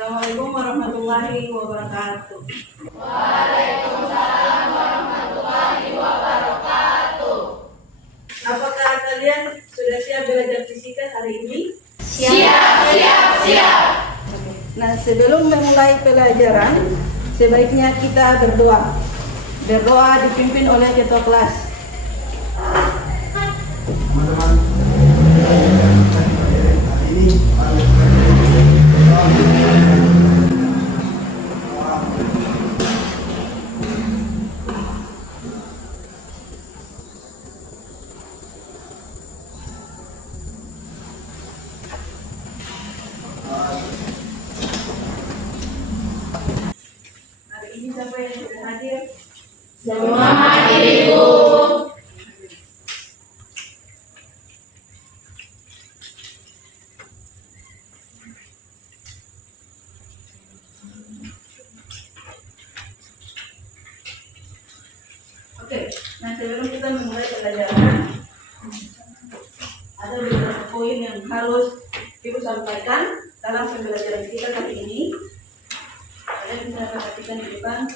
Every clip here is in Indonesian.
Assalamualaikum warahmatullahi wabarakatuh. Apakah kalian sudah siap belajar fisika hari ini? Siap. Nah, sebelum memulai pelajaran, sebaiknya kita berdoa. Berdoa dipimpin oleh ketua kelas. Teman-teman, hari ini Siapa yang sudah hadir? Semua hadir, Ibu. Oke, nah sebelum kita memulai pelajaran, ada beberapa poin yang harus Ibu sampaikan dalam pembelajaran kita kali ini. Kalian bisa perhatikan di depan.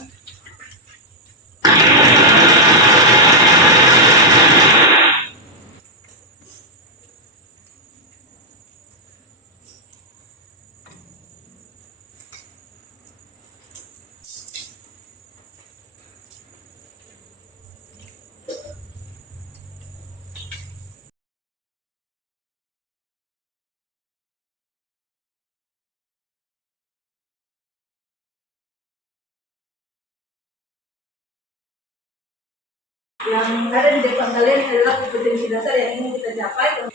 Yang ada di depan kalian adalah kompetensi dasar yang ingin kita capai.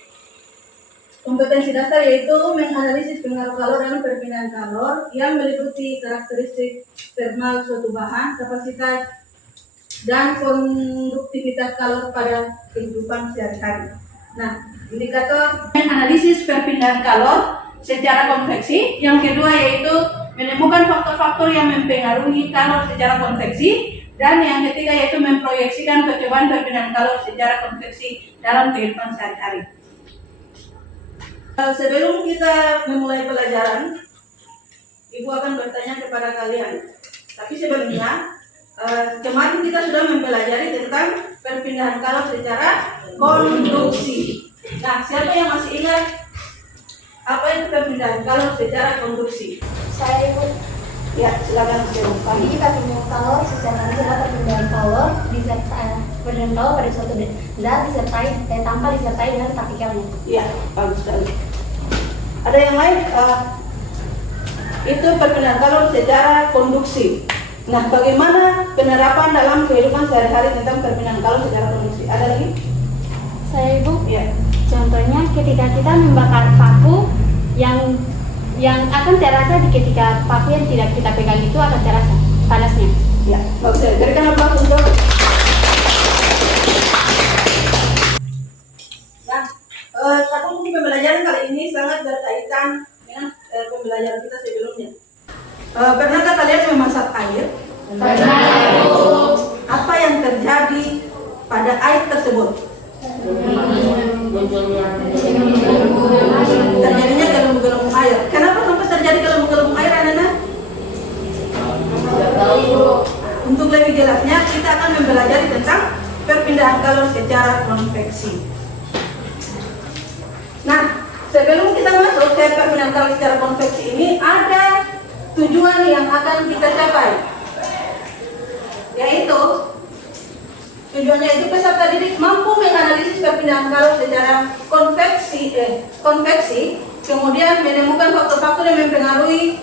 Kompetensi dasar yaitu menganalisis pengaruh kalor dan perpindahan kalor yang meliputi karakteristik termal suatu bahan, kapasitas dan konduktivitas kalor pada kehidupan sehari-hari. Nah, indikator menganalisis perpindahan kalor secara konveksi. Yang kedua yaitu menemukan faktor-faktor yang mempengaruhi kalor secara konveksi. Dan yang ketiga yaitu memproyeksikan percobaan perpindahan kalor secara konveksi dalam kehidupan sehari-hari. Sebelum kita memulai pelajaran, Ibu akan bertanya kepada kalian. Tapi sebelumnya, kemarin kita sudah mempelajari tentang perpindahan kalor secara konduksi. Nah, siapa yang masih ingat apa itu perpindahan kalor secara konduksi? Saya, Ibu. Ya, silakan Ibu. Ini perpindahan kalor secara perpindahan kalor perpindahan kalor pada suatu zat disertai tanpa disertai dengan partikelnya. Iya, bagus sekali. Ada yang lain? Itu perpindahan kalor secara konduksi. Nah, bagaimana penerapan dalam kehidupan sehari-hari tentang perpindahan kalor secara konduksi? Ada lagi? Saya, Ibu. Ya. Contohnya ketika kita membakar paku yang akan terasa ketika paku yang tidak kita pegang itu akan terasa panasnya. Ya, bagus. Berikan aplaus untuk. Nah, satu buku pembelajaran kali ini sangat berkaitan dengan pembelajaran kita sebelumnya. Pernahkah kalian memasak air? Pernah. Apa yang terjadi pada air tersebut? Terjadinya gelembung-gelembung air. Kenapa sampai terjadi gelembung-gelembung air, anak-anak? Untuk lebih jelasnya, kita akan mempelajari tentang perpindahan kalor secara konveksi. Nah, sebelum kita masuk ke perpindahan kalor secara konveksi ini, ada tujuan yang akan kita capai, yaitu tujuannya itu peserta didik mampu menganalisis perpindahan kalor secara konveksi, kemudian menemukan faktor-faktor yang mempengaruhi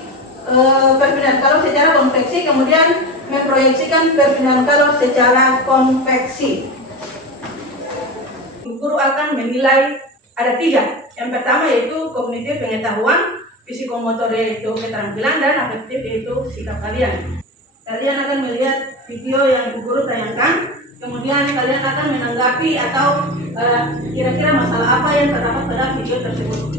perpindahan kalor secara konveksi, kemudian memproyeksikan perpindahan kalor secara konveksi. Guru akan menilai ada 3. Yang pertama yaitu kognitif pengetahuan, psikomotor yaitu keterampilan, dan afektif yaitu sikap kalian. Kalian akan melihat video yang Ibu Guru tayangkan, kemudian kalian akan menanggapi atau kira-kira masalah apa yang terdapat pada video tersebut.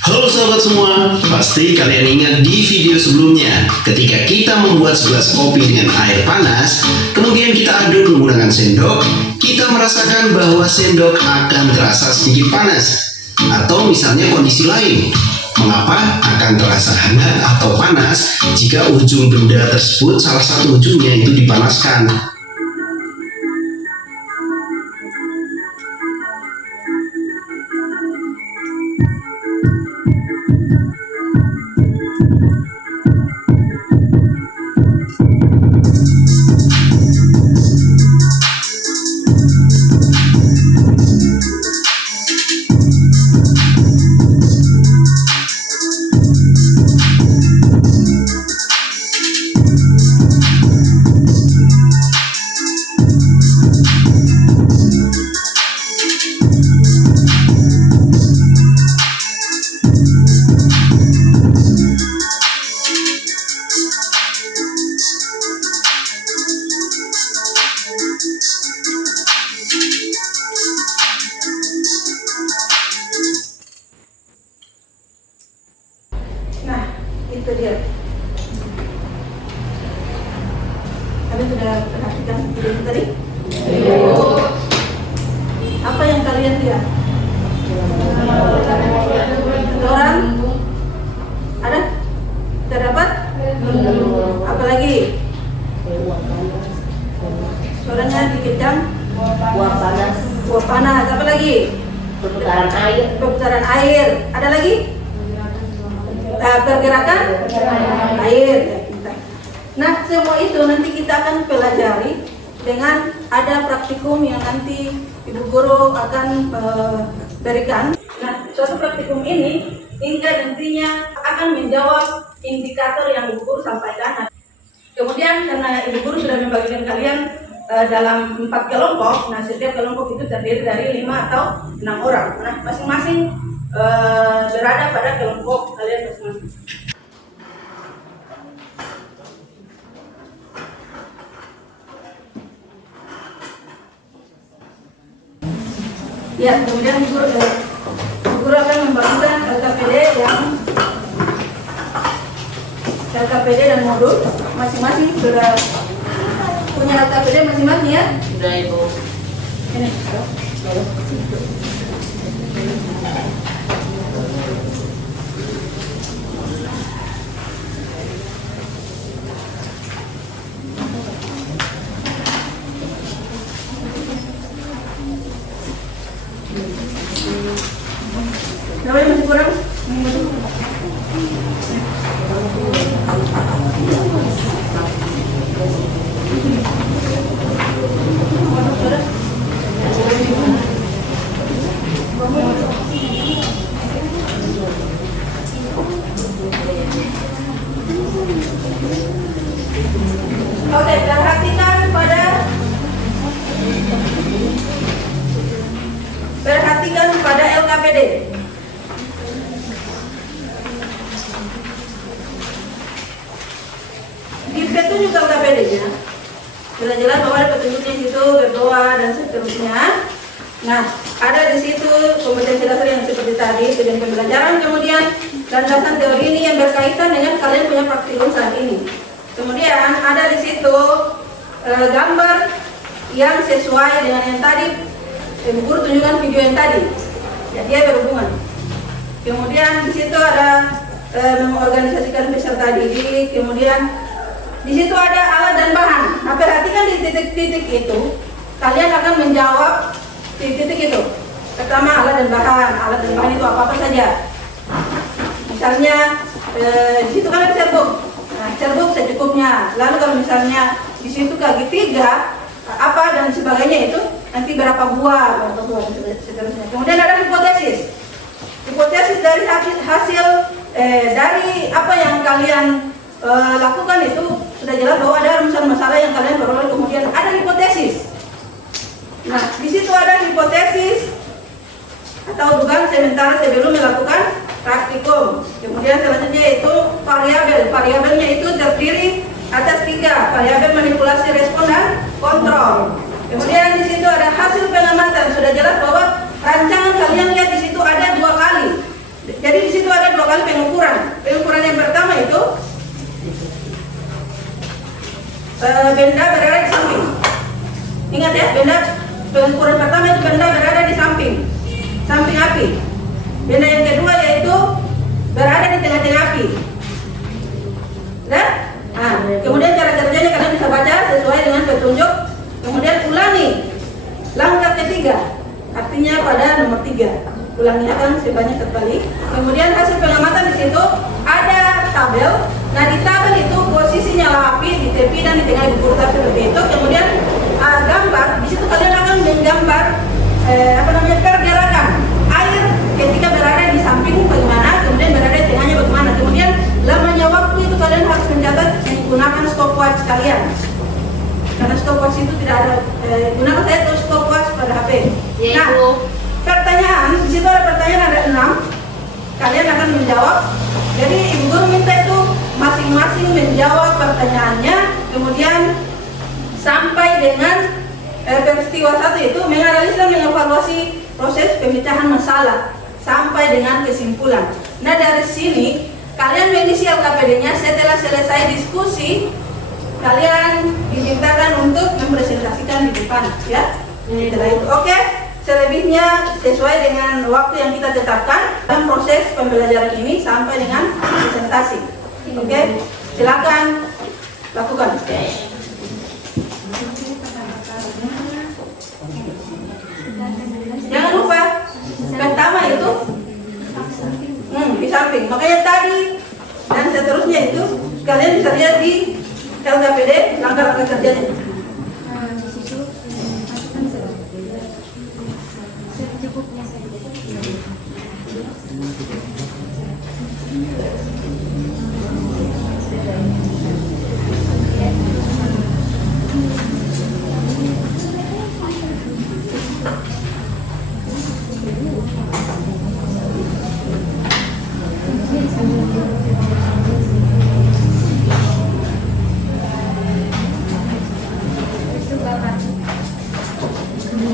Halo sahabat semua, Pasti kalian ingat di video sebelumnya, ketika kita membuat segelas kopi dengan air panas, kemudian kita aduk menggunakan sendok, kita merasakan bahwa sendok akan terasa sedikit panas. Atau misalnya kondisi lain, mengapa akan terasa hangat atau panas jika ujung benda tersebut salah satu ujungnya itu dipanaskan. Nah, itu dia. Kalian sudah perhatikan video itu tadi? Apa yang kalian lihat? Orang? Ada? Terdapat? Apa lagi? Suaranya dikejam? Buah panas, Buah panas. Apa lagi? perputaran air, Perputaran air. Ada lagi? Pergerakan air. Nah, semua itu nanti kita akan pelajari dengan ada praktikum yang nanti Ibu Guru akan berikan. Nah, suatu praktikum ini hingga nantinya akan menjawab indikator yang Ibu Guru sampaikan. Kemudian karena Ibu Guru sudah membagikan kalian dalam 4 kelompok, nah setiap kelompok itu terdiri dari 5 atau 6 orang. Nah, masing-masing berada pada kelompok kalian masing-masing. Ya, kemudian guru akan membagikan LKPD dan modul. Masing-masing sudah punya LKPD masing-masing ya? sudah Ibu. Ini. Berapa yang masih kurang? Oke, perhatikan pada LKPD. Di petunjuk LKPD-nya sudah jelas bahwa ada petunjuknya di situ, berdoa dan seterusnya. Nah, ada di situ kompetensi dasar yang seperti tadi, tujuan pembelajaran, kemudian landasan teori ini yang berkaitan dengan kalian punya praktikum saat ini. Kemudian ada di situ gambar yang sesuai dengan yang tadi Ibu Guru tunjukkan video yang tadi. Ya, dia berhubungan. Kemudian di situ ada mengorganisasikan peserta didik. Kemudian di situ ada alat dan bahan. Nah, perhatikan di titik-titik itu, kalian akan menjawab titik-titik itu. Pertama, alat dan bahan. Alat dan bahan itu apa-apa saja. Misalnya di situ kan ada serbuk. Nah, serbuk secukupnya. Lalu kalau misalnya di situ kaki 3 apa dan sebagainya itu nanti berapa buah dan seterusnya. Kemudian ada hipotesis. Hipotesis dari hasil dari apa yang kalian lakukan itu sudah jelas bahwa ada rumusan masalah yang kalian peroleh, kemudian ada hipotesis. Nah, di situ ada hipotesis atau dugaan sementara sebelum melakukan praktikum. Kemudian selanjutnya itu variabel. Variabelnya itu terdiri atas 3 variabel manipulasi respon dan kontrol. Kemudian di situ ada hasil pengamatan. Sudah jelas bahwa rancangan kalian lihat di situ ada 2 kali. Jadi di situ ada 2 kali pengukuran. api. Benda yang kedua yaitu berada di tengah-tengah api. Nah, kemudian cara kerjanya kalian bisa baca sesuai dengan petunjuk. Kemudian ulangi langkah ketiga, artinya pada nomor 3. Ulangi akan sebanyak sekali. Kemudian hasil pengamatan di situ ada tabel. Nah, di tabel itu posisi nyala api di tepi dan di tengah ibu kurta seperti itu. Kemudian gambar di situ kalian akan menggambar pergerakan air ketika berada di samping bagaimana, kemudian berada di tengahnya bagaimana. Kemudian lamanya waktu itu kalian harus mencatat menggunakan stopwatch kalian. Karena stopwatch itu tidak ada, gunakan saya tuh stopwatch pada HP. Nah, pertanyaan, di situ ada pertanyaan ada 6. Kalian akan menjawab. Jadi ibu guru minta itu masing-masing menjawab pertanyaannya, kemudian sampai dengan peristiwa 1 itu menganalisa dan mengevaluasi proses pemecahan masalah sampai dengan kesimpulan. Nah, dari sini kalian mengisi LKPD-nya. Setelah selesai diskusi, kalian dimintakan untuk mempresentasikan di depan, ya. Setelah itu, oke. Selebihnya sesuai dengan waktu yang kita tetapkan dalam proses pembelajaran ini sampai dengan presentasi. Oke, silakan lakukan. Jangan lupa pertama itu di samping. Makanya tadi dan seterusnya itu kalian bisa lihat di LKPD langkah-langkah kerjanya.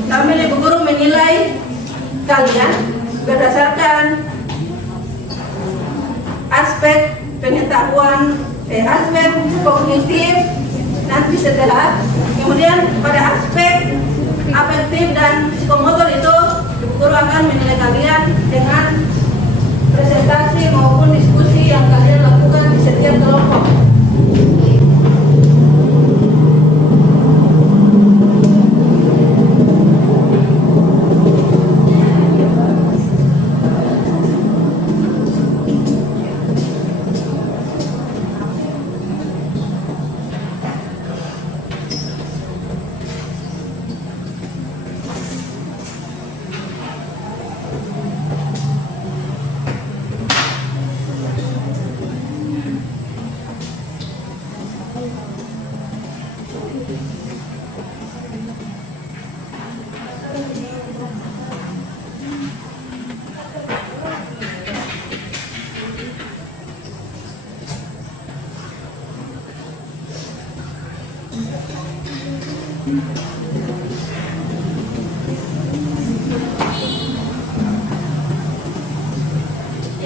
Kami ibu guru menilai kalian berdasarkan aspek pengetahuan, aspek kognitif nanti setelah, kemudian pada aspek afektif dan psikomotor itu ibu guru akan menilai kalian dengan presentasi maupun diskusi yang kalian lakukan di setiap kelompok.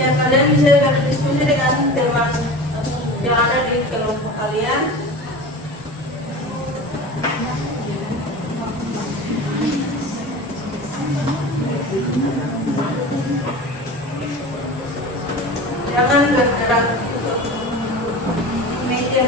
Ya, kalian bisa berdiskusi dengan teman yang ada di kelompok kalian. Jangan bergerak meja.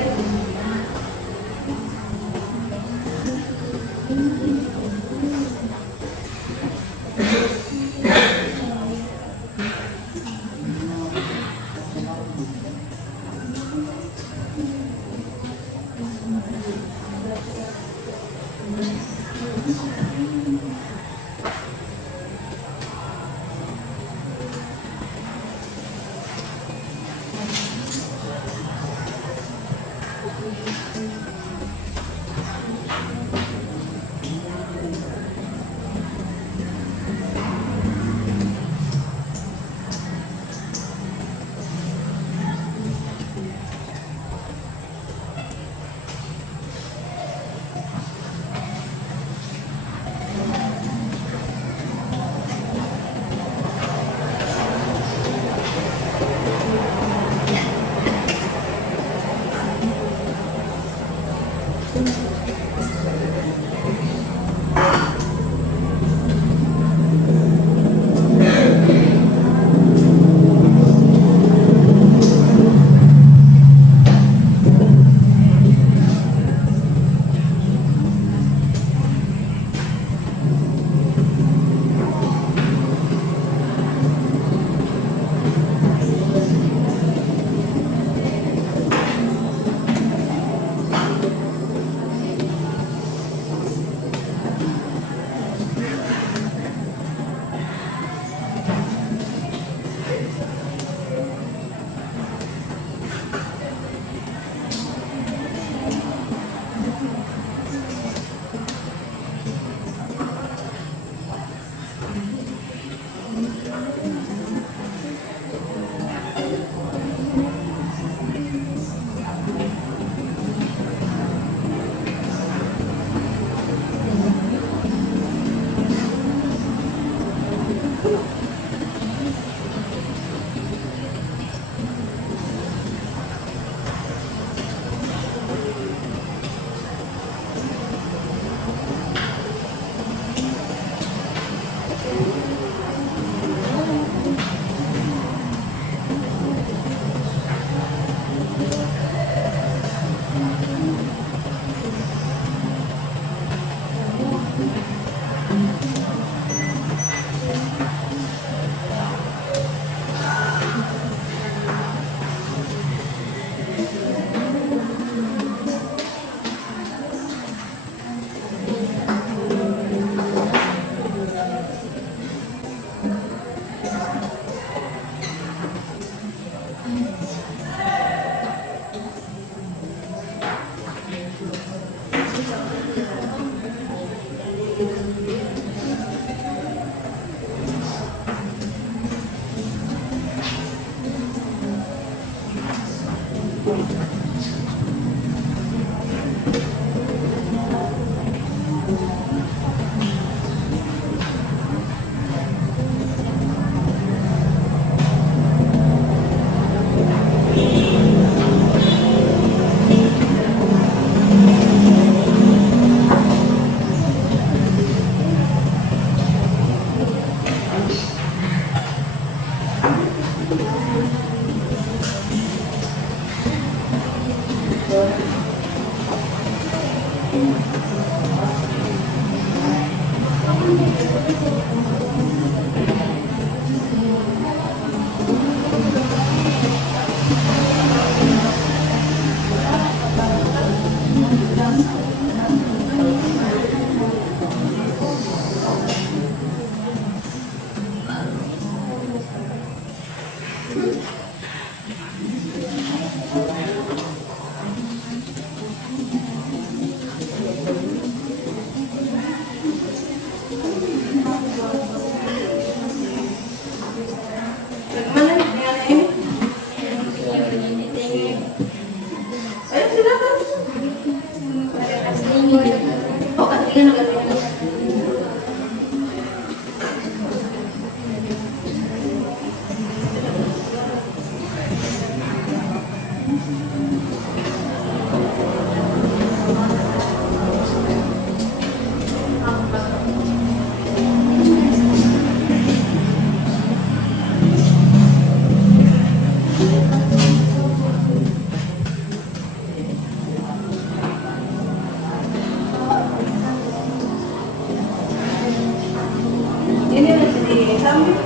Bagaimana dengan ini? Ayo silakan. Oh, kasih juga. Ini udah jadi sambil.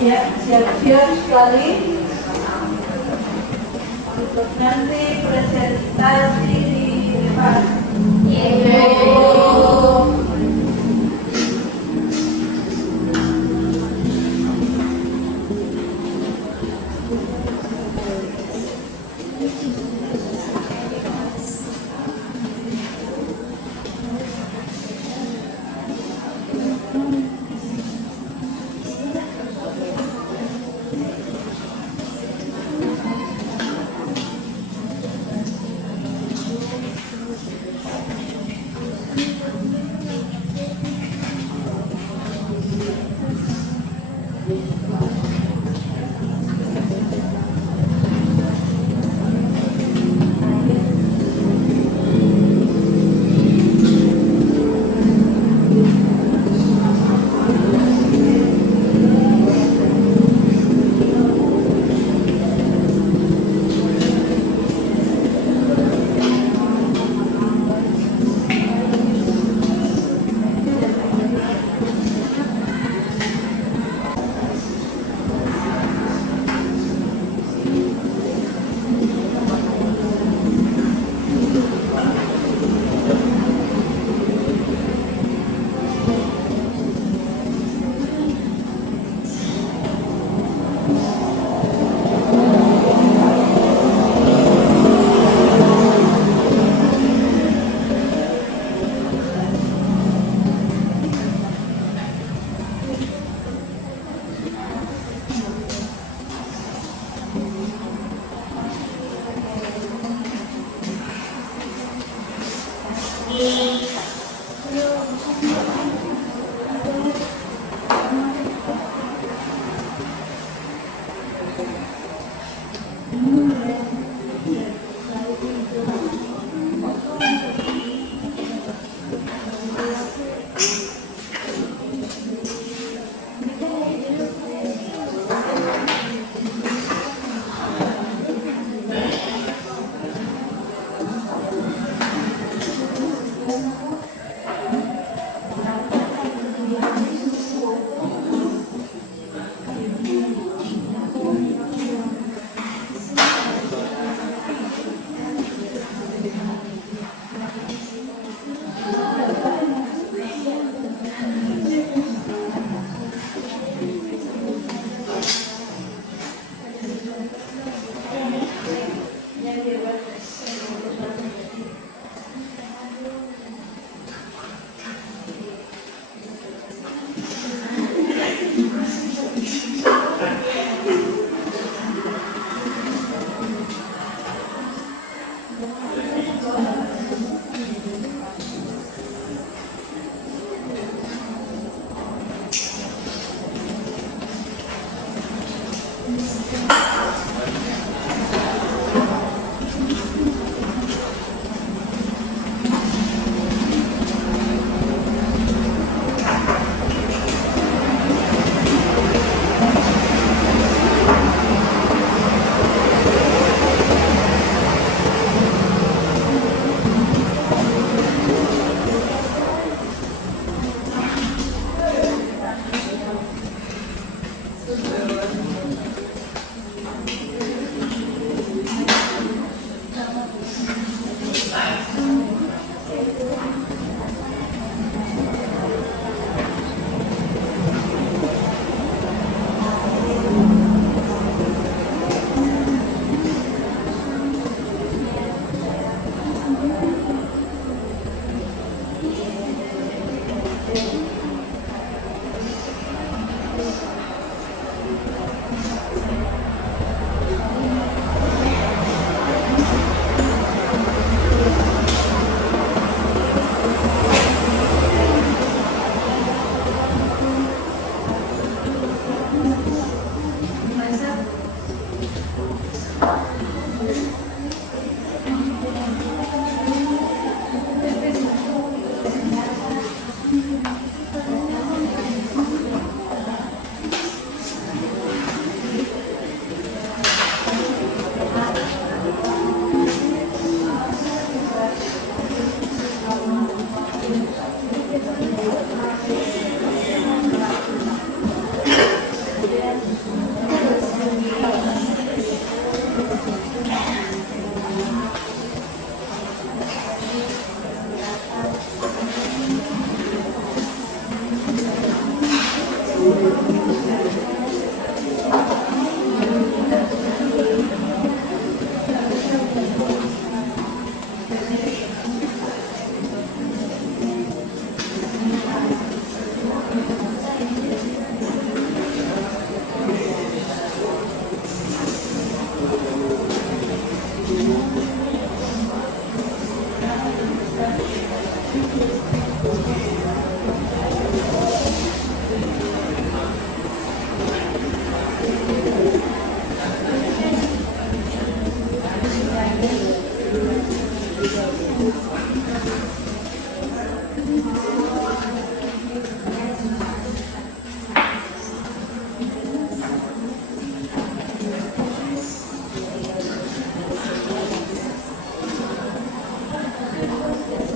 Ya, siap-siap sekali untuk nanti presentasi di depan.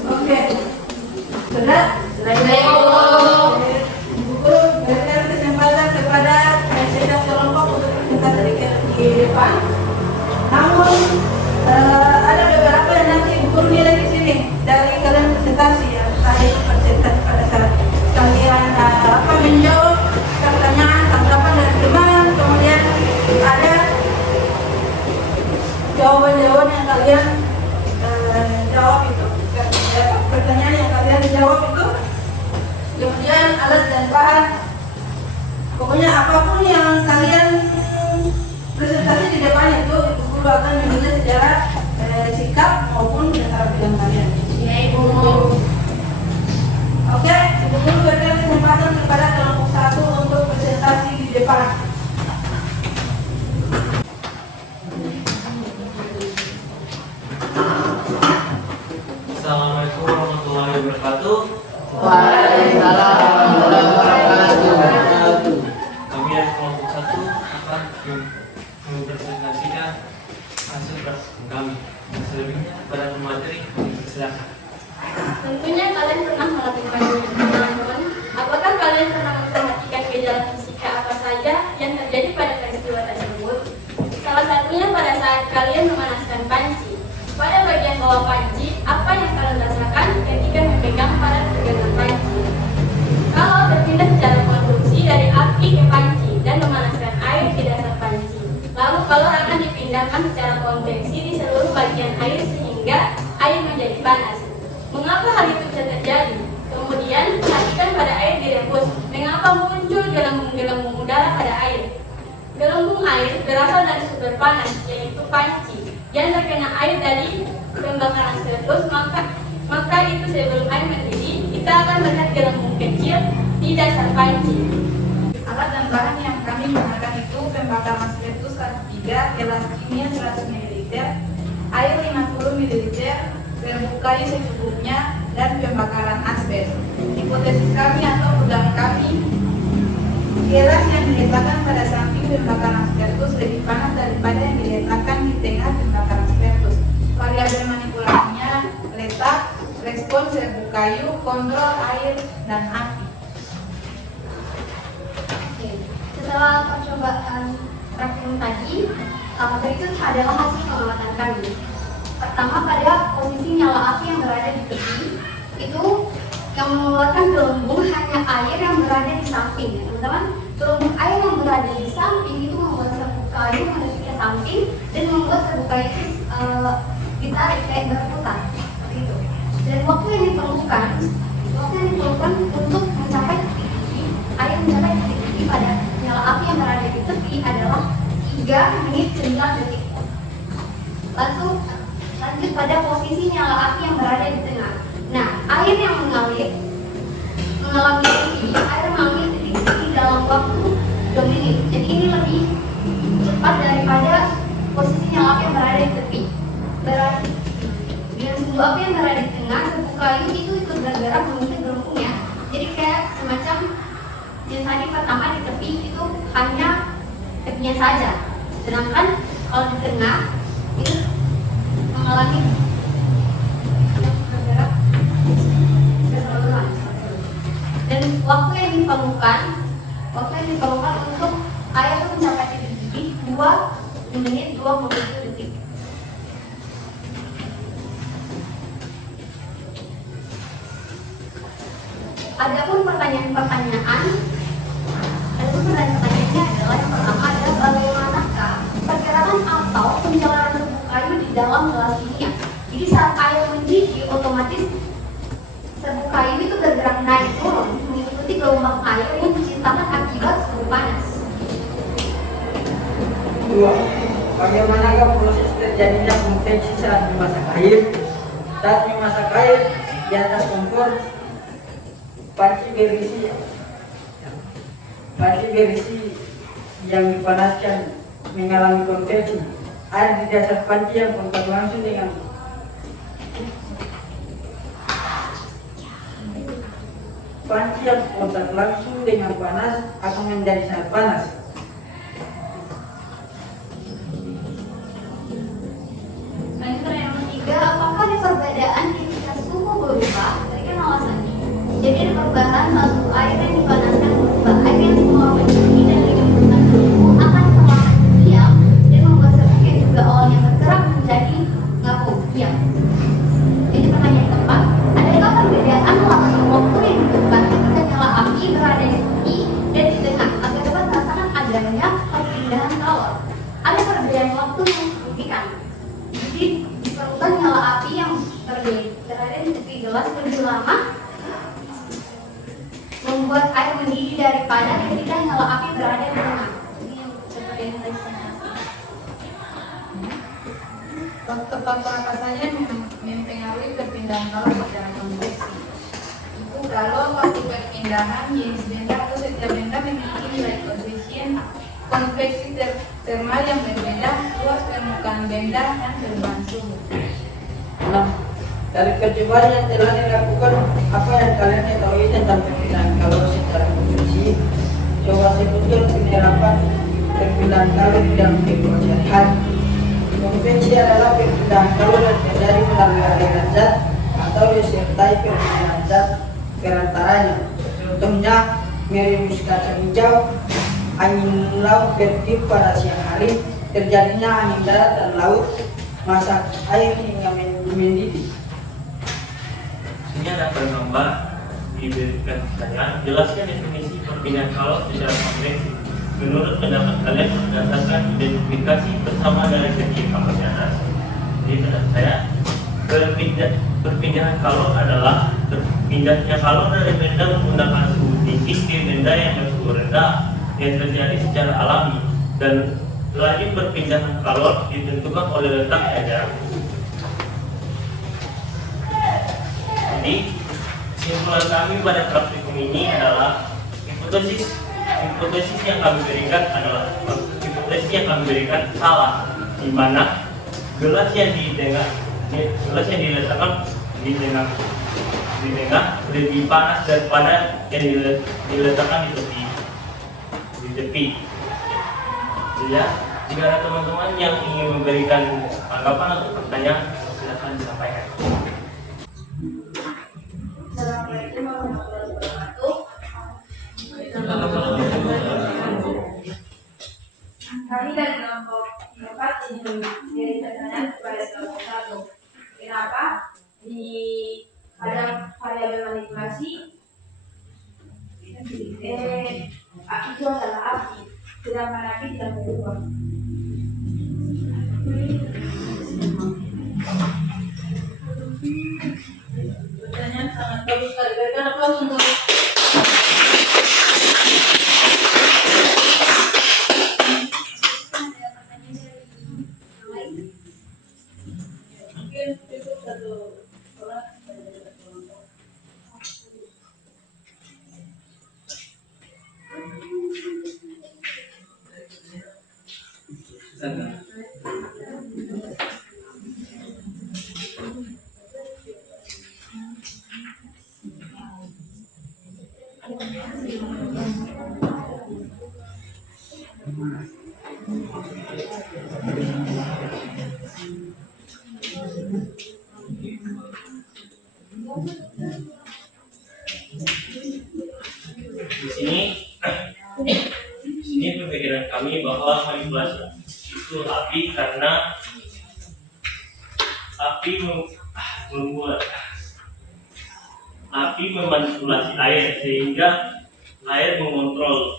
Oke. Sudah? Assalamualaikum. Ibu Guru, berikan kesempatan kepada presiden kelompok untuk presentasi di depan. Namun ada beberapa yang nanti Ibu Guru nilai di sini dari kalian presentasi ya, entah itu presentasi pada saat kalian menjawab pertanyaan, tanggapan dari teman, kemudian ada jawaban-jawaban yang kalian jawab itu, pertanyaan yang kalian jawab itu, kemudian alat dan bahan, pokoknya apapun yang kalian presentasi di depan itu, Ibu Guru akan menilai secara sikap maupun keterampilan kalian. Ya Ibu. Oke, Ibu Guru berikan kesempatan kepada kelompok 1 untuk presentasi di depan. Assalamualaikum warahmatullahi wabarakatuh. Waalaikumsalam warahmatullahi wabarakatuh. Kami dari kelompok 1 akan mempresentasikan hasil praktik kami. Selebihnya pada pemateri silakan. Tentunya kalian pernah melakukannya, namun apakah kalian pernah memperhatikan gejala fisika apa saja yang terjadi pada peristiwa tersebut? Salah satunya pada saat kalian memanaskan panci. Pada bagian bawah panci, apa yang kalian rasakan ketika memegang pada pegangan panci? Kalau berpindah secara konduksi dari api ke panci dan memanaskan air di dasar panci, lalu kalau akan dipindahkan secara konveksi di seluruh bagian air sehingga air menjadi panas. Mengapa hal itu bisa terjadi? Kemudian perhatikan pada air direbus. Mengapa muncul gelembung-gelembung udara pada air? Gelembung air berasal dari sumber panas, yaitu panci, yang terkena air dari pembakaran spiritus, maka itu sebelum air mendidih, kita akan melihat gelembung kecil di dasar panci. Alat dan bahan yang kami gunakan itu pembakaran spiritus kelas 3, gelas kimia 100 ml, air 50 ml, serbuk kayu secukupnya, dan pembakaran asbes. Hipotesis kami atau dugaan kami, gelas yang diletakkan pada samping pembakaran spiritus lebih panas daripada yang diletakkan di tengah pembakaran spiritus. Variabel manipulasinya letak, respon serbuk kayu, kontrol air, dan api. Oke. Setelah percobaan praktikum tadi, berikut adalah hasil pengamatan kami. Pertama, pada posisi nyala api yang berada di tepi, itu yang mengeluarkan gelembung hanya air yang berada di samping ya teman-teman. Gelembung air yang berada di samping itu membuat serbuk kayu menuju ke samping dan membuat serbuk kayu itu ditarik kayak berputar seperti itu. Dan waktu yang diperlukan untuk mencapai titik ini, air mencapai titik ini pada nyala api yang berada di tepi adalah 3 menit 9 detik. Langsung lanjut pada posisi nyala api yang berada di tengah. Nah, air yang mengalir titik ini dalam waktu 2 menit. Jadi ini lebih cepat daripada posisi nyala api yang berada di tepi. Berarti dengan sumbu api yang berada di tengah, serbuk kayu itu ikut bergerak mengikuti gelembungnya. Jadi kayak semacam yang tadi pertama di tepi itu hanya tepinya saja. Sedangkan kalau di tengah itu mengalami bergerak keseluruhan. Dan waktu yang diperlukan untuk air itu mencapai titik ini 2 menit 27 detik. Adapun pertanyaannya adalah yang pertama adalah bagaimanakah pergerakan atau penjalanan serbuk kayu di dalam gelas ini ya. Jadi saat air mendidih, otomatis serbuk kayu itu bergerak naik turun mengikuti gelombang air yang diciptakan akibat suhu panas. 2. Bagaimanakah proses terjadinya konveksi saat memasak air? Saat memasak air di atas kompor, panci berisi yang dipanaskan mengalami konveksi. Air di dasar panci yang kontak langsung dengan panas akan menjadi sangat panas. Lanjut yang ketiga, apakah ada perbedaan ketika suhu berubah? Tadi kan alasannya. Jadi ada perubahan saat suhu air yang dipanaskan berubah. Air yang semula mendidih dan menyebutkan suhu akan perlahan diam dan membuat serbuk yang juga awalnya bergerak menjadi ngapung diam. Jadi pertanyaan keempat, adakah perbedaan waktu yang dibutuhkan ketika nyala api berada di tepi dan di tengah agar dapat merasakan adanya perpindahan kalor? Ada perbedaan waktu yang signifikan. Jadi diperlukan nyala api yang berada di tepi gelas lebih lama membuat air mendidih daripada ketika nyala api berada di tengah. Ini yang seperti yang tadi saya jelaskan. Faktor apa saja yang mempengaruhi perpindahan kalor secara konveksi? Itu kalau waktu perpindahan jenis benda atau setiap benda memiliki nilai konveksi termal yang berbeda, luas permukaan benda dan perubahan suhu. 6. Dari percobaan yang telah dilakukan, apa yang kalian ketahui tentang perpindahan kalor secara konveksi? Coba sebutkan penerapan perpindahan kalor di dalam kehidupan sehari-hari. Konveksi adalah perpindahan kalor yang terjadi melalui aliran zat atau disertai perpindahan zat perantaranya. Contohnya, merimus kacang hijau, angin laut bertiup pada siang hari, terjadinya angin darat dan laut, masak air hingga mendidih. Ini ada gambar diberikan pertanyaan. Jelaskan definisi perpindahan kalor secara konveksi. Menurut pendapat kalian berdasarkan identifikasi bersama dari segi kamus atas. Jadi menurut saya perpindahan kalor adalah berpindahnya kalor dari benda menggunakan suhu tinggi ke benda yang bersuhu rendah yang terjadi secara alami, dan laju perpindahan kalor ditentukan oleh letaknya jarak. Jadi kesimpulan kami pada praktikum ini adalah hipotesis yang kami berikan salah, di mana gelas yang diletakkan di tengah lebih panas daripada yang diletakkan di tepi. Ya, jika ada teman-teman yang ingin memberikan tanggapan atau pertanyaan, silakan disampaikan. Assalamualaikum warahmatullahi wabarakatuh. Kami dari kelompok 4 memberi pertanyaan kepada kelompok 1. Kenapa pada bagus sekali. Berikan aplaus untuk mungkin itu satu orang. Di sini pemikiran kami bahwa manipulasi itu api karena api memanipulasi air sehingga air mengontrol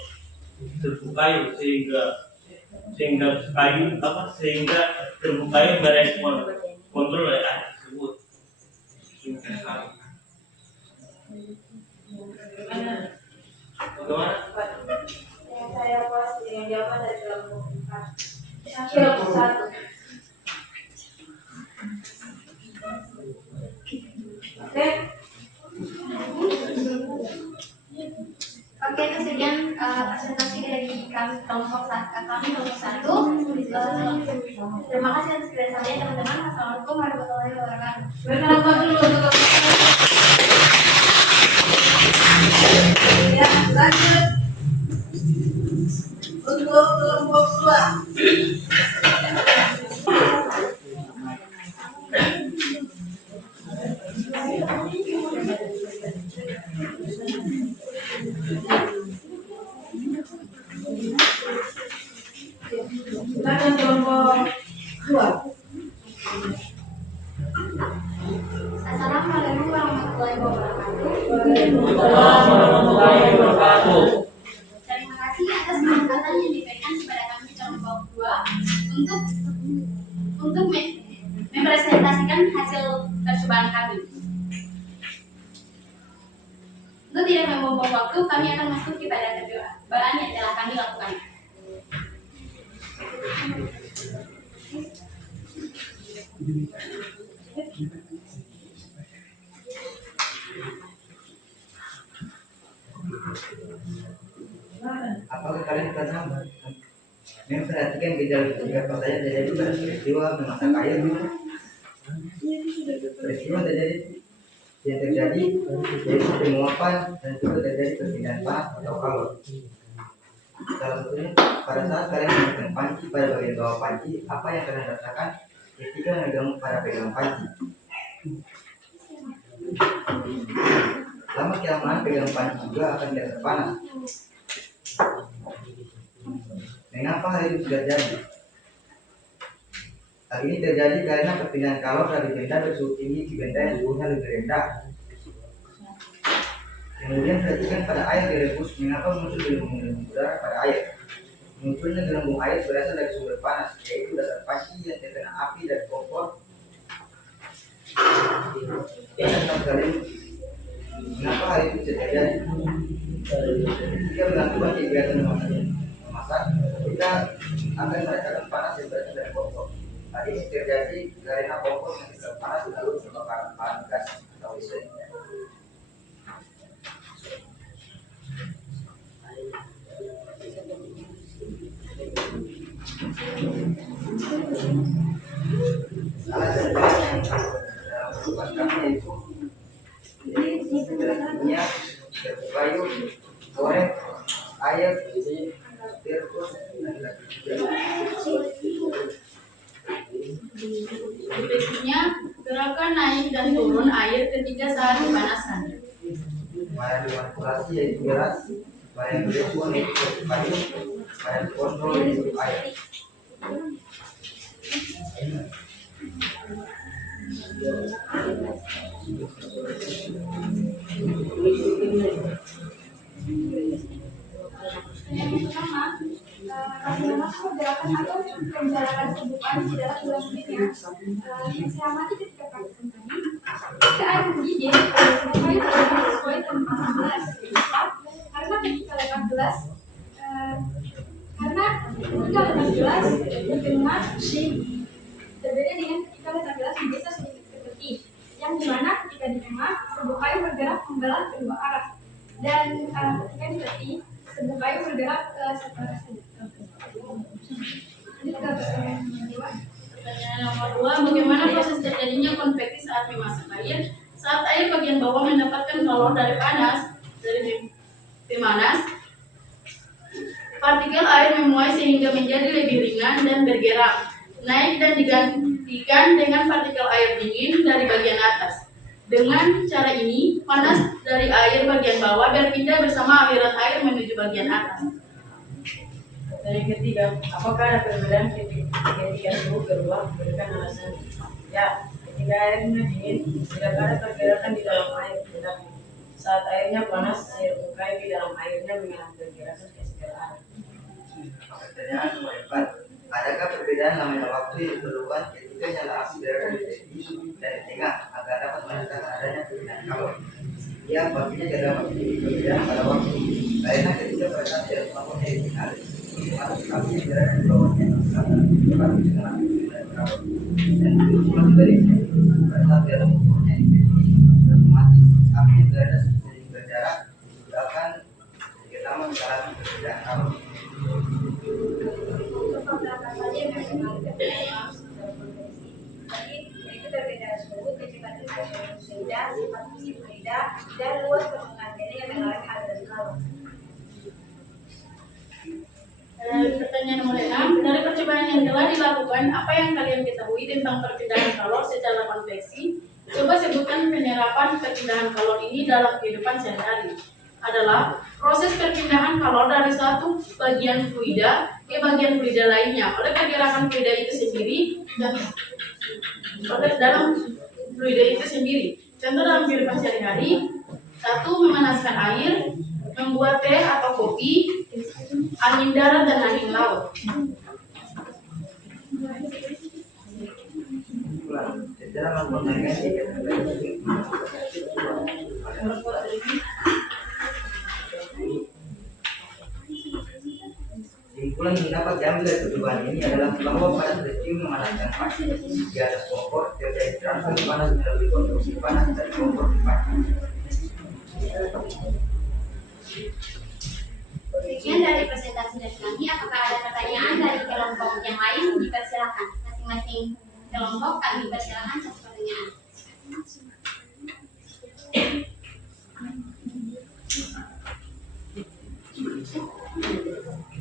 terbuka kayu sehingga terbuka kayu merespon kontrol air tersebut. Bagaimana? Saya puas dengan jawaban dari kelompok 4. Kelompok 1. Oke. Oke, itu sekian presentasi dari kami kelompok 1. Terima kasih atas kerjasamanya teman-teman. Assalamualaikum warahmatullahi wabarakatuh. Berikan aplaus dulu untuk ya, lanjut untuk kelompok 2. Silakan kelompok 2. Assalamualaikum warahmatullahi wabarakatuh. Terima kasih atas kesempatan yang diberikan kepada kami kelompok 2 untuk mempresentasikan hasil percobaan kami. Untuk tidak membuang waktu, kami akan masuk kepada percobaan yang telah kami lakukan. Apakah kalian pernah memperhatikan gejala ketika saya terjadi pada peristiwa memasak air? Peristiwa yang terjadi yaitu penguapan dan juga terjadi perpindahan panas atau kalor. Salah satunya pada saat kalian memegang panci pada bagian bawah panci, apa yang kalian rasakan ketika memegang pada pegangan panci? Lama kelamaan pegangan panci juga akan terasa panas. Mengapa hal itu terjadi? Hal ini terjadi karena perpindahan kalor dari benda bersuhu tinggi ke benda yang suhunya lebih rendah. Kemudian perhatikan pada air direbus, mengapa muncul gelembung udara pada air? Munculnya gelembung air berasal dari sumber panas, yaitu dasar panci yang terkena api dan kompor. Mengapa hal itu terjadi? Jika melakukan kegiatan memasak, kita akan merasakan panas yang berasal dari kompor. Hal ini terjadi karena kompor yang terkena panas lalu membakar bahan gas atau listrik. Alasan dalam kehidupan kami yaitu minyak, kayu, goreng, air, terus Berikutnya, gerakan naik dan turun air ketika saat dipanaskan. barang dimanipulasi yaitu beras, barang direspon yaitu kayu, barang kontrol yaitu air. Yang pertama, bagaimana pergerakan atau penjalanan permukaan di dalam bulan dunia yang saya amati ketika praktek kami. Ketika air mendidih jadi sebuah kayu terdapat sesuai tempat kelas. Karena ketika letak gelas berkembang berbeda dengan ketika letak gelas bisa sedikit ke tepi, yang dimana ketika dikemas sebuah kayu bergerak membelah kedua arah, dan ketika di tepi sebuah kayu bergerak ke satu arah saja. Ini juga pertanyaan nomor 2, bagaimana proses terjadinya konveksi saat memasak air? Saat air bagian bawah mendapatkan kalor dari panas, partikel air memuai sehingga menjadi lebih ringan dan bergerak naik dan digantikan dengan partikel air dingin dari bagian atas. Dengan cara ini, panas dari air bagian bawah berpindah bersama aliran air menuju bagian atas. Yang ketiga, apakah ada perbedaan ketika suhu berubah? Berikan alasan. Ya, ketika airnya dingin, tidak ada pergerakan di dalam air. Tetapi saat airnya panas, air bukai di dalam airnya mengalami pergerakan ke segala arah. Pertanyaan nomor 4. Adakah perbedaan lamanya waktu yang diperlukan ketika nyala api berada di tepi dan di tengah agar dapat merasakan adanya perbedaan kalor? Ya, pastinya terdapat perbedaan pada waktu. Karena ketika pada saat tidak melakukan air final, api yang berada di bawahnya akan dapat mengalami perbedaan kalor. Dan kebetulan sebaliknya, pada saat berada mengukurnya di tepi, otomatis api yang berada seiring berjarak akan sedikit lama mengalami perbedaan kalor. Tadi itu perbedaan suhu, kecepatan fluida, sifat fisik fluida, dan luas permukaannya yang mengalami aliran kalor. Pertanyaan nomor 6, dari percobaan yang telah dilakukan, apa yang kalian ketahui tentang perpindahan kalor secara konveksi? Coba sebutkan penerapan perpindahan kalor ini dalam kehidupan sehari-hari. Adalah proses perpindahan kalor dari satu bagian fluida ke bagian fluida lainnya oleh pergerakan fluida itu sendiri dan oleh dalam fluida itu sendiri. Contoh dalam kehidupan sehari-hari: 1. Memanaskan air, membuat teh atau kopi, angin darat dan angin laut. Setelah mengkonversi kesimpulan yang dapat diambil dari percobaan ini adalah bahwa pada peristiwa memanaskan panas di atas kompor terjadi transfer panas melalui konstruksi panas dari kompor ke panas. Sekian dari presentasi dari kami. Apakah ada pertanyaan dari kelompok yang lain? Dipersilakan. Masing-masing kelompok kami persilakan satu pertanyaan.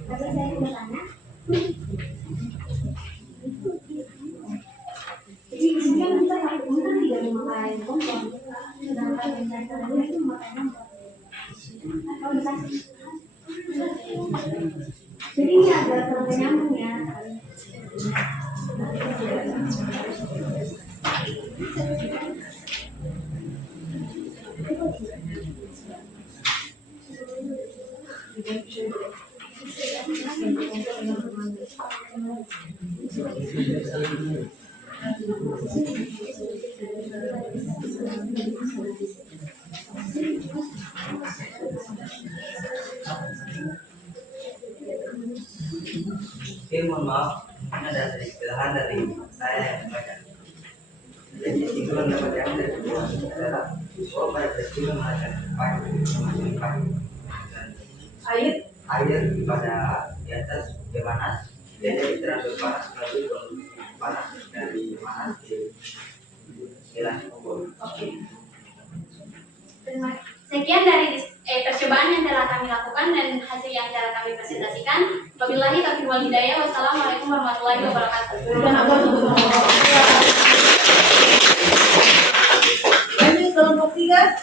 Tapi saya bertanya. Jadi di sini kan kita tidak memakai kompor, sedangkan yang saya tahu itu memakainya atau dikasih. Jadi ini ada terpenyambung ya. Oke, mohon maaf, ini ada sedikit kesalahan dari saya yang membaca. Jadi kesimpulan dapat diambil dari percobaan ini adalah bahwa pada peristiwa memanaskan air pada di atas panas, dia jadi transfer panas melalui konstruksi panas dari panas ke gelas kompor. Oke. Sekian dari percobaan yang telah kami lakukan dan hasil yang telah kami presentasikan. Wabillahi taufiq wal hidayah. Wassalamualaikum warahmatullahi wabarakatuh. Lanjut kelompok 3.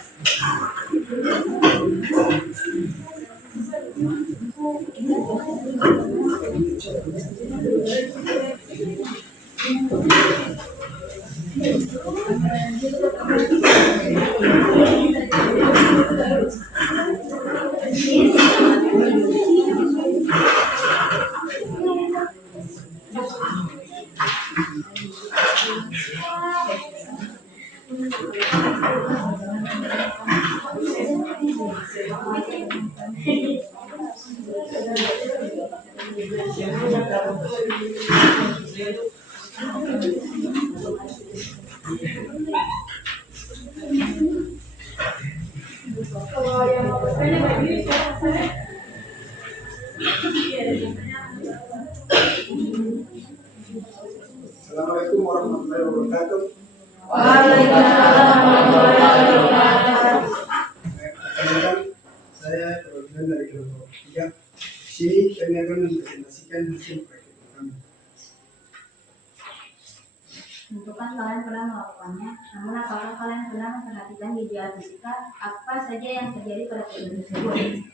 Assalamualaikum warahmatullahi wabarakatuh. Waalaikumsalam warahmatullahi wabarakatuh. Perkenalkan, saya perwakilan dari kelompok 3. Di sini kami akan mempresentasikan hasil praktik kami. Tentu kan kalian pernah melakukannya, namun apakah kalian pernah memperhatikan gejala fisika apa saja yang terjadi pada tubuh tersebut?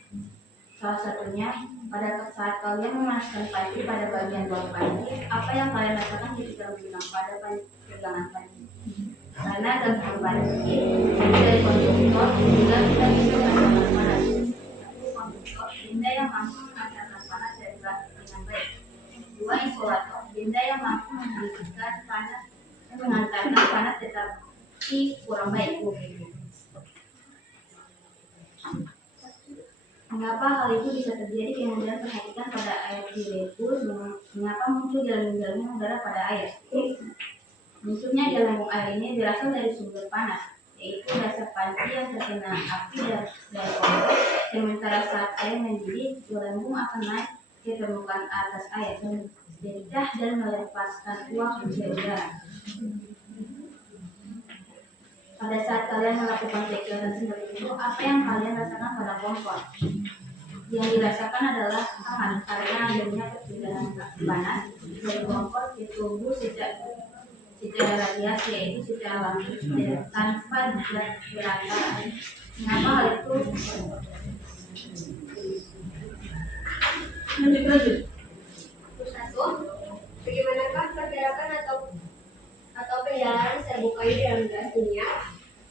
Salah satunya, pada saat kalian memanaskan panci pada bagian bawah panci, apa yang kalian rasakan ketika berpegang pada pegangan panci? Karena gangguan panci dari konduktor juga kita bisa merasakan panas. Satu, konduktor benda yang mampu mengantarkan panas dari dengan baik. Dua, insulator benda yang mampu menghentikan panas mengantarkan panas tetapi kurang baik. Mengapa hal itu bisa terjadi? Kemudian perhatikan pada air di rebus, mengapa muncul jalan-jalannya udara pada air? Munculnya jalan air ini berasal dari sumber panas, yaitu dasar panci yang terkena api dari kompor. Sementara saat air mendidih, gelembung akan naik ke permukaan atas air, berpecah dan melepaskan uap ke udara. Pada saat kalian melakukan kegiatan seperti itu, apa yang kalian rasakan pada kompor? Yang dirasakan adalah hangat karena adanya perpindahan panas dari kompor ke tubuh secara radiasi, yaitu secara langsung tanpa berantara. Mengapa hal itu? Lanjut. Satu, bagaimanakah pergerakan atau perjalanan serbu kayu dalam gelas kimia?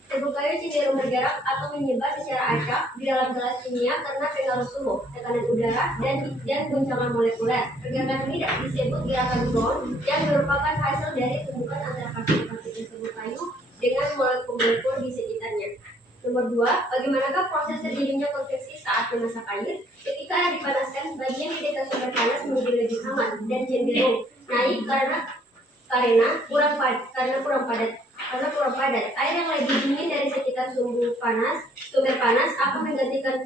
Serbu kayu cenderung bergerak atau menyebar secara acak di dalam gelas kimia karena pengaruh suhu, tekanan udara, dan guncangan molekuler. Pergerakan ini disebut gerakan Bond yang merupakan hasil dari tumbukan antara partikel-partikel serbu kayu dengan molekul-molekul di sekitarnya. Nomor 2, bagaimanakah proses terjadinya konveksi saat memasak air? Ketika air dipanaskan, bagian di dekat sumber panas menjadi lebih hangat dan cenderung naik karena kurang padat. Air yang lebih dingin dari sekitar sumber panas akan menggantikan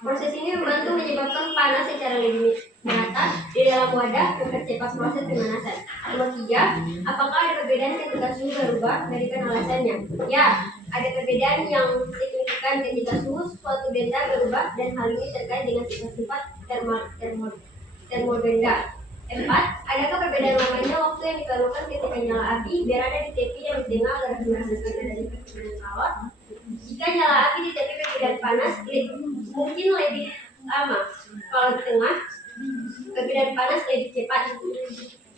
proses ini membantu menyebabkan panas secara lebih merata di dalam wadah, mempercepat proses pemanasan. Nomor 3, apakah ada perbedaan ketika suhu berubah? Berikan alasannya. Ya, ada perbedaan yang signifikan ketika suhu suatu benda berubah dan hal ini terkait dengan sifat-sifat termobenda. 4, adakah perbedaan lamanya waktu yang diperlukan ketika nyala api berada di tepi yang di tengah agar menghasilkan dari perpindahan kalor? Jika nyala api di tepi perpindahan panas mungkin lebih lama, kalau di tengah perpindahan panas lebih cepat.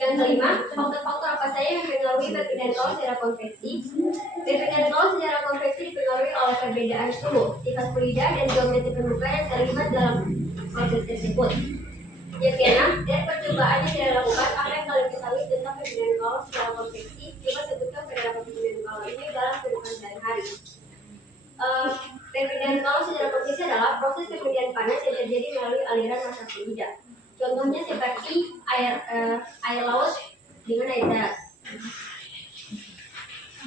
Yang kelima, faktor-faktor apa saja yang mempengaruhi perpindahan kalor secara konveksi? Perpindahan kalor secara konveksi dipengaruhi oleh perbedaan suhu, sifat fluida, dan geometri permukaan yang terlibat dalam proses tersebut. Yang keenam, dari percobaan yang dilakukan, apa yang kalian ketahui tentang perpindahan kalor secara konveksi? Coba sebutkan beberapa perpindahan kalor ini dalam kehidupan sehari-hari. Perpindahan kalor secara konveksi adalah proses perpindahan panas yang terjadi melalui aliran massa fluida. Contohnya seperti air laut dengan air darat.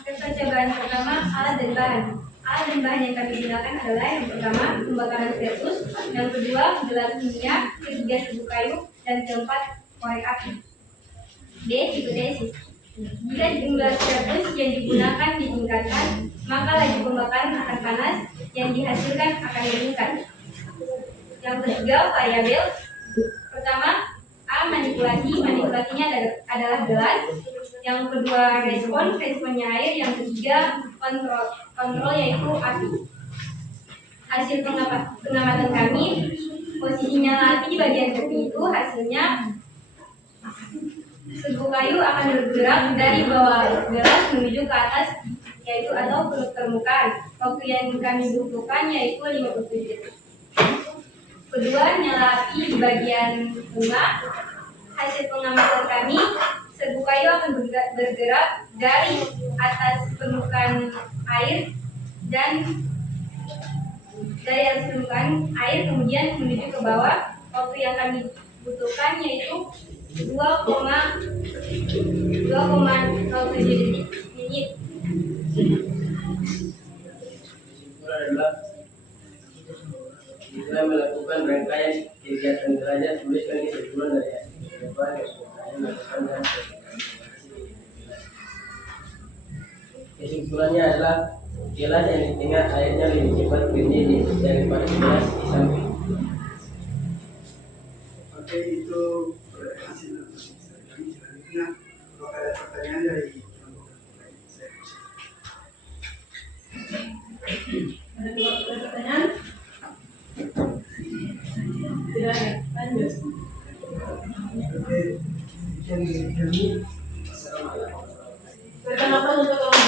Percobaan pertama, alat dan bahan. Alat dan bahan yang kami gunakan adalah yang pertama, pembakaran spiritus, yang kedua, gelas kimia, ketiga serbu kayu, dan keempat, korek api. B. Hipotesis. Jika jumlah spiritus yang digunakan ditingkatkan, maka laju pembakaran akan panas yang dihasilkan akan meningkat. Yang ketiga, variabel. Pertama, A. Manipulasinya adalah gelas. Yang kedua, responnya air. Yang ketiga, kontrol yaitu api. Hasil pengamatan kami, posisi nyala api di bagian tepi itu hasilnya serbu kayu akan bergerak dari bawah gelas menuju ke atas, yaitu atau ke permukaan. Waktu yang kami butuhkan yaitu 57 detik. Kedua, nyala api di bagian tengah. Hasil pengamatan kami, serbu kayu akan bergerak dari atas permukaan air dan dari atas permukaan air kemudian menuju ke bawah. Waktu yang kami butuhkan yaitu 2,07 menit. Kesimpulannya adalah gelas yang di tengah airnya lebih cepat berdiri daripada gelas di samping. Oke, itu hasil analisis dari kami. Selanjutnya, apakah ada pertanyaan dari kelompok lain? Saya persilakan. Ada pertanyaan? Tidak ada. Lanjut. Oke, demikian dari kami. Wassalamualaikum. Berikan nafas untuk kelompok.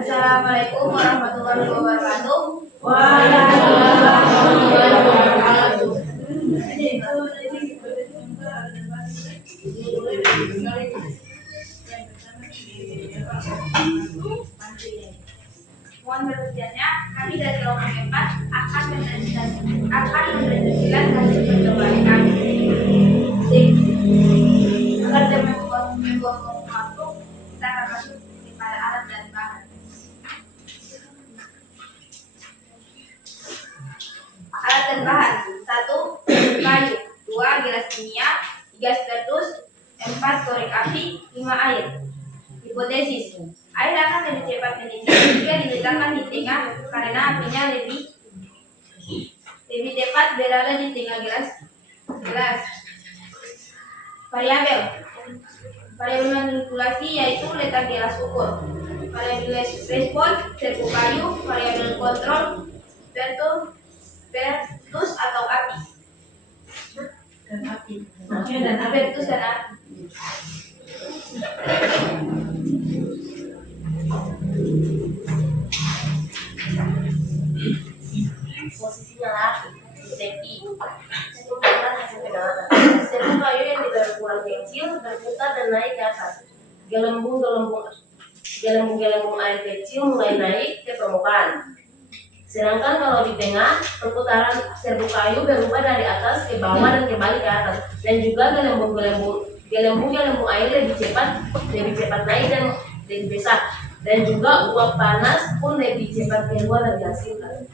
Assalamualaikum warahmatullahi wabarakatuh. Waalaikumsalam warahmatullahi wabarakatuh. Mohon perhatiannya, kami dari kelompok 4 akan mempresentasikan hasil percobaan kami. Agar dapat membuat mampu, kita akan masuk kepada alat dan bahan. Alat dan bahan: 1. Kayu, 2. Gelas kimia, 3. Spiritus, 4. Korek api, 5. Air. Hipotesis: air akan lebih cepat mendidih jika diletakkan di tengah karena apinya lebih cepat berada di tengah gelas. Variabel manipulasi yaitu letak gelas ukur. Variabel respon, serbu kayu, variabel kontrol, spiritus atau api. Dan api. Spiritus dan api. Posisinya laki, teki, kumpulan hasil pegangan. Serbu kayu yang digarukan kecil berputar dan naik ke atas. Gelembung air kecil mulai naik ke permukaan. Sedangkan kalau di tengah, perputaran serbu kayu berubah dari atas ke bawah dan kembali ke atas. Dan juga gelembung air lebih cepat naik dan lebih besar. Dan juga uap panas pun lebih cepat keluar dan dihasilkan.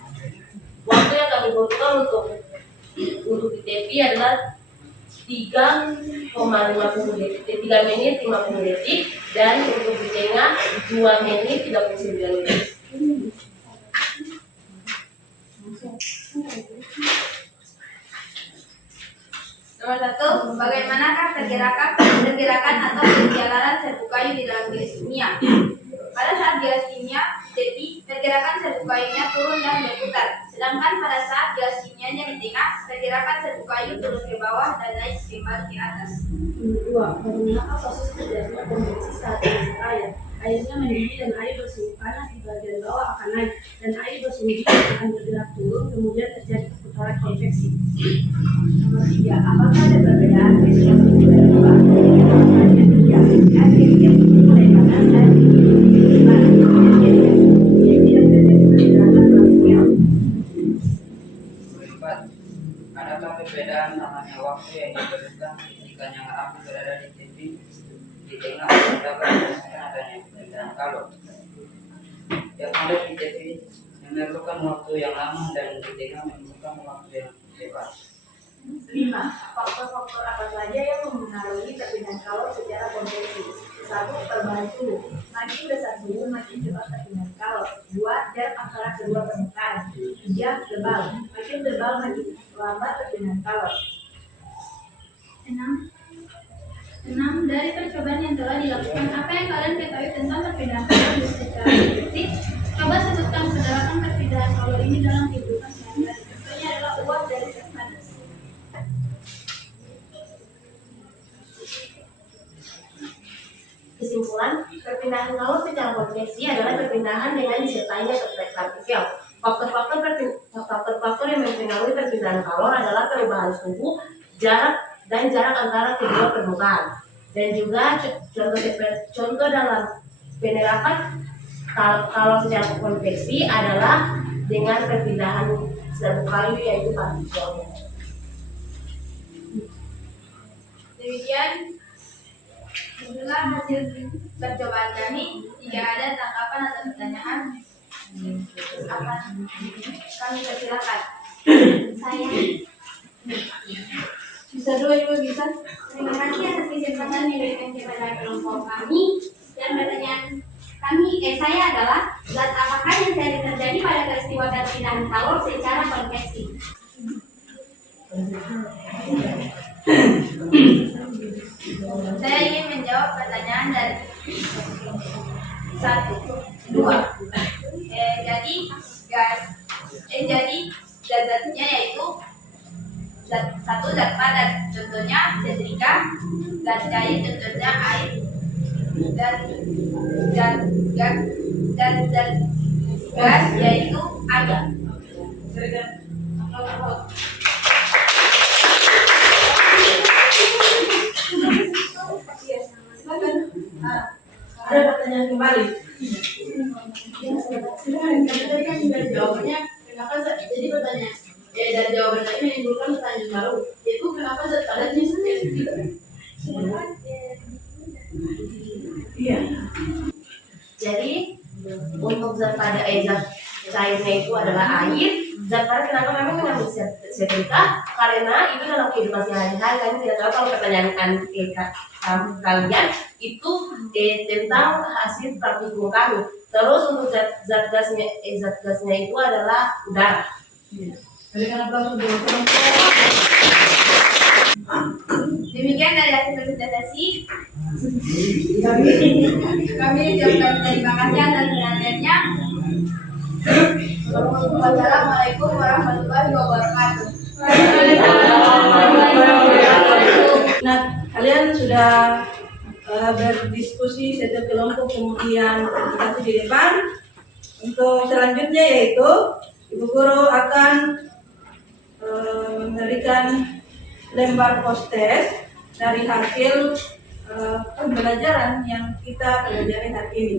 Waktu yang kami butuhkan untuk di tepi adalah 3 menit 50 detik dan untuk di tengah 2 menit 39 detik. Nomor 1, bagaimanakah pergerakan atau perjalanan serbu kayu di dalam gelas kimia? Pada saat gelas kimia tepi, pergerakan serbu kayunya turun dan berputar. Sedangkan pada saat gelas kimianya di tengah, pergerakan serbu kayu turun ke bawah dan naik kembali ke atas. 2. Bagaimana proses terjadinya konveksi saat gelas air? Airnya mendidih dan air bersuhu panas di bagian bawah akan naik dan air bersuhu dingin akan bergerak turun, kemudian terjadi perputaran konveksi. Nomor 3. Apakah ada perbedaan ketika suhu berubah? Air ketika suhu mulai panas dan panas tidak terjadi pergerakan langsung. 4. Adakah perbedaan namanya waktu yang diperlukan ketika nyala api berada di tepi di tengah atau berdasarkan adanya perbedaan kalor? Yang ada di tepi memerlukan waktu yang lama dan di tengah memerlukan waktu yang cepat. 5. Faktor-faktor apa saja yang mempengaruhi perpindahan kalor secara konveksi? 1. Perubahan suhu. Makin besar suhu, makin cepat perpindahan kalor. 2. Jarak antara kedua permukaan. 3. Tebal. Makin tebal, makin lambat perpindahan kalor. 6. Dari percobaan yang telah dilakukan, apa yang kalian ketahui tentang perpindahan kalor secara induktif? Coba sebutkan sederhana perpindahan kalor ini dalam kehidupan sehari-hari. Contohnya adalah uap dari zat panas. Kesimpulan, perpindahan kalor secara konveksi adalah perpindahan dengan disertainya efek partikel. Faktor-faktor yang mempengaruhi perpindahan kalor adalah perubahan suhu, jarak antara kedua permukaan. Dan juga contoh penerapan kalau secara konveksi adalah dengan perpindahan serbuk kayu yaitu partikel. Demikian itulah hasil percobaan kami. Jika ada tanggapan atau pertanyaan, apa kami persilakan. Saya Bisa dua juga bisa. terima kasih atas kesempatan yang diberikan kepada kelompok kami, dan pertanyaan saya adalah zat apakah yang sering terjadi pada peristiwa perpindahan kalor secara konveksi? Saya ingin menjawab pertanyaan dari 1, 2. Jadi zat-zatnya yaitu satu zat padat, contohnya setrika, zat cair, contohnya air, dan zat gas yaitu air. Ada pertanyaan kembali. Tadi kan dari jawabannya kenapa jadi pertanyaan dari jawaban tadi menimbulkan pertanyaan baru, yaitu kenapa zat padatnya seperti Iya. Jadi untuk zat cairnya itu adalah air. Zat padat kenapa memang mengandung setrika? Karena itu dalam kehidupan sehari-hari kami tidak tahu kalau pertanyaan kalian itu tentang hasil praktikum kami. Terus untuk zat gasnya itu adalah udara. Berikan aplaus untuk kelompok. Demikian dari hasil presentasi. Kami ucapkan terima kasih atas perhatiannya. Wassalamualaikum warahmatullahi wabarakatuh. Nah, kalian sudah berdiskusi satu kelompok, kemudian presentasi di depan. Untuk selanjutnya yaitu Ibu Guru akan memberikan lembar post-test dari hasil pembelajaran yang kita pelajari hari ini.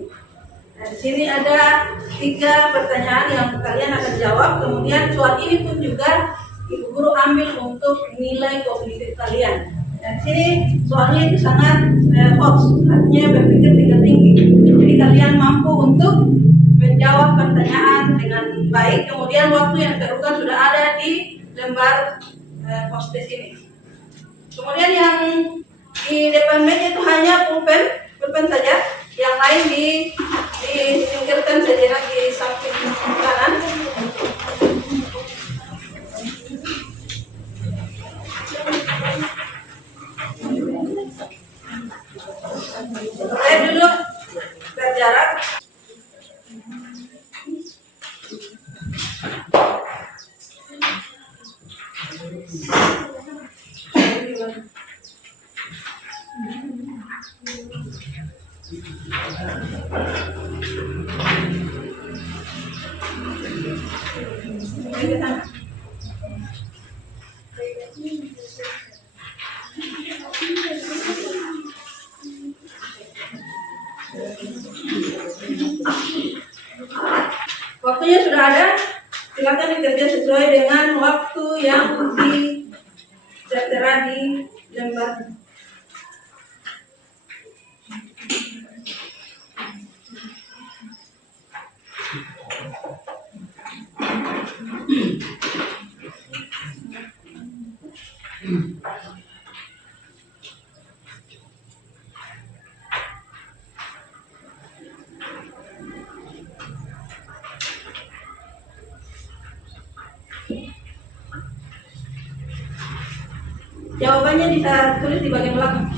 Nah, di sini ada 3 pertanyaan yang kalian akan jawab. Kemudian soal ini pun juga Ibu Guru ambil untuk nilai kognitif kalian. Dan di sini soalnya itu sangat hoax, artinya berpikir tingkat tinggi. Jadi kalian mampu untuk menjawab pertanyaan dengan baik. Kemudian waktu yang terbuka sudah ada di lembar post-test ini. Kemudian yang di depan meja itu hanya pulpen saja. Yang lain disingkirkan sejenak di samping kanan. Saya duduk berjarak. Waktunya sudah ada, silakan dikerja sesuai dengan waktu yang tertera di lembar. Jawabannya bisa tulis di bagian belakang.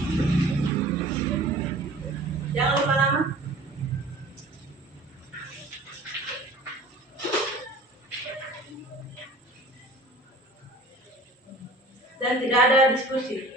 Jangan lupa nama. Dan tidak ada diskusi.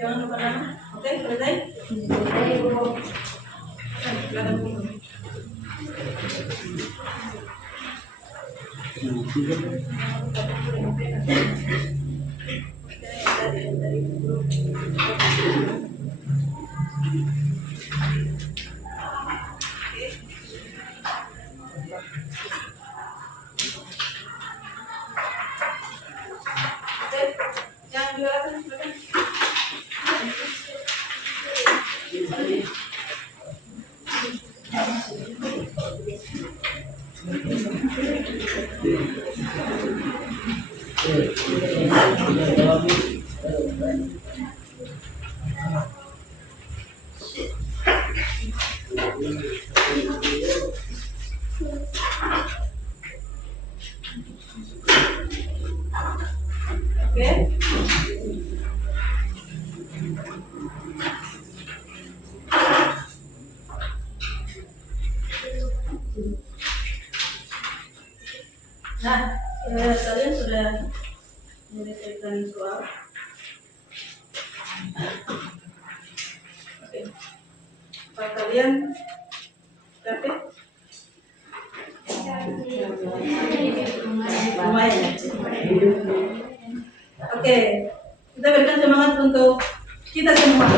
Jangan lupa nama. Oke, selesai. Silakan dulu. Oke, yang silakan. Oke. Nah, kalian sudah menyelesaikan soal. Oke. Apa kalian capek? Lumayan ya? Oke, kita berikan semangat untuk kita semua.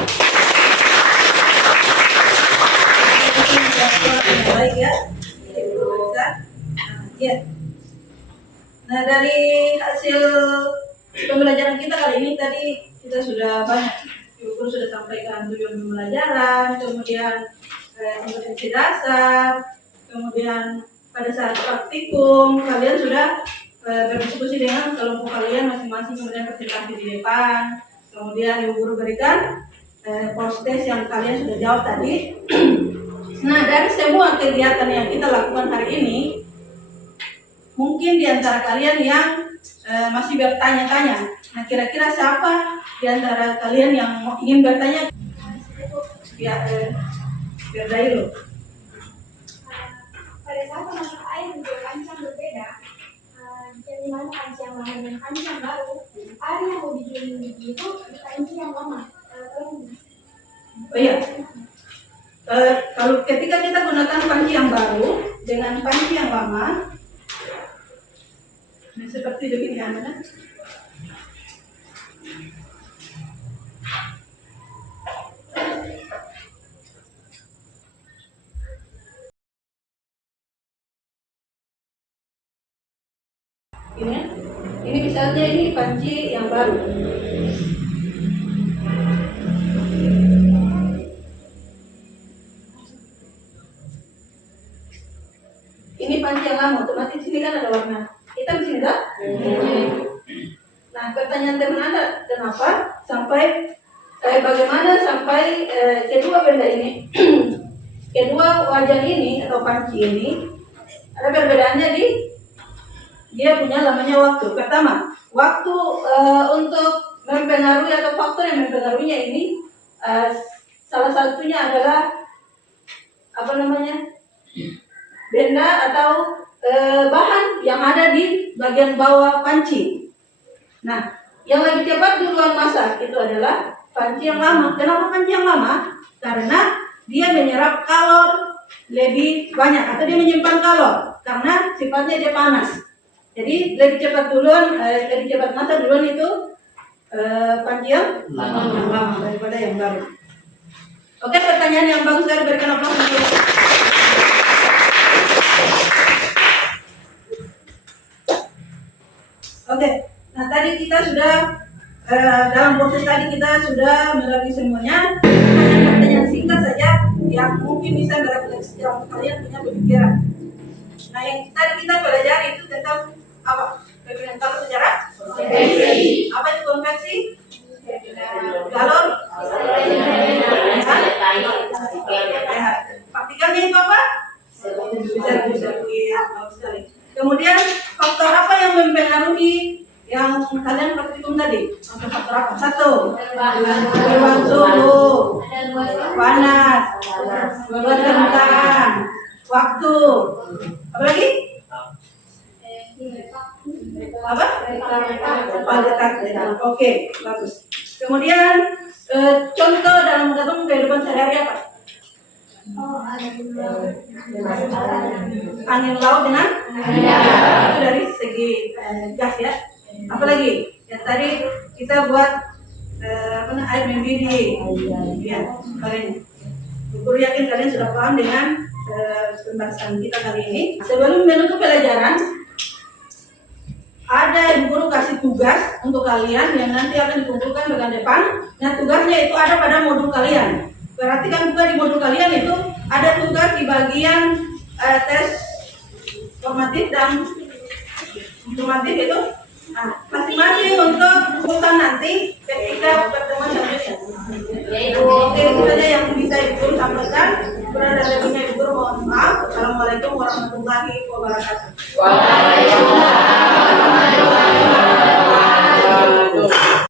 Baik ya. Ya. Nah, dari hasil pembelajaran kita kali ini tadi kita sudah banyak. Ibu Guru sudah sampaikan tujuan pembelajaran, kemudian kompetensi dasar, kemudian pada saat praktikum kalian sudah berdiskusi dengan kelompok kalian masing-masing, kemudian presentasi di depan, kemudian Ibu Guru berikan post test yang kalian sudah jawab tadi. Nah, dari semua kegiatan yang kita lakukan hari ini, mungkin di antara kalian yang masih bertanya-tanya. Nah, kira-kira siapa di antara kalian yang ingin bertanya? Ya, biar dulu. Pada saat masuk air untuk panci yang berbeda, jadi mana panci yang lama dan panci yang baru, air yang mau dijual itu di panci yang lama. Oh iya, kalau ketika kita gunakan panci yang baru dengan panci yang lama, nah, seperti begini ya, mana? Ini misalnya ini panci yang baru. Ini panci yang lama, otomatis sini kan ada warna hitam di sini tak? Nah, pertanyaan teman Anda, kenapa sampai bagaimana sampai kedua benda ini, kedua wajan ini atau panci ini ada perbedaannya di dia punya namanya waktu. Pertama, waktu untuk mempengaruhi atau faktor yang mempengaruhinya ini salah satunya adalah apa namanya, benda atau bahan yang ada di bagian bawah panci. Nah, yang lebih cepat duluan masak itu adalah panci yang lama. Kenapa panci yang lama? Karena dia menyerap kalor lebih banyak atau dia menyimpan kalor karena sifatnya dia panas. Jadi lebih cepat masak duluan itu panci yang lama daripada yang baru. Oke, pertanyaan yang bagus dari berikan aplaus untuk. Oke, nah tadi kita sudah dalam proses tadi kita sudah melalui semuanya. Pertanyaan singkat saja yang mungkin bisa merefleksi untuk kalian punya pemikiran. Nah, yang tadi kita pelajari itu tentang apa? Kalau sejarah? Apa itu konveksi? Galon? Partikelnya itu apa? Bisa. Kemudian faktor apa yang mempengaruhi yang kalian praktikum tadi? Faktor apa? Satu, perubahan suhu, panas, kelembapan, waktu. Apa lagi? Apa? Oke, bagus. Kemudian Contoh dalam menggatung kehidupan sehari-hari apa? Oh, ada Angin laut dengan itu dari segi gas ya. Apalagi yang tadi kita buat air mendidih. Ya, kalian. Guru yakin kalian sudah paham dengan pembahasan kita kali ini. Sebelum menutup pelajaran, ada ibu guru kasih tugas untuk kalian yang nanti akan dikumpulkan bagian depan. Nah, tugasnya itu ada pada modul kalian. Perhatikan juga di modul kalian itu ada tugas di bagian tes formatif dan informatif itu. Nah, masing-masing untuk urusan nanti ketika pertemuan selanjutnya. Oke, itu saja yang bisa ibu guru sampaikan. Kurang dan lebihnya ibu guru mohon maaf. Assalamualaikum warahmatullahi wabarakatuh. Waalaikumsalam.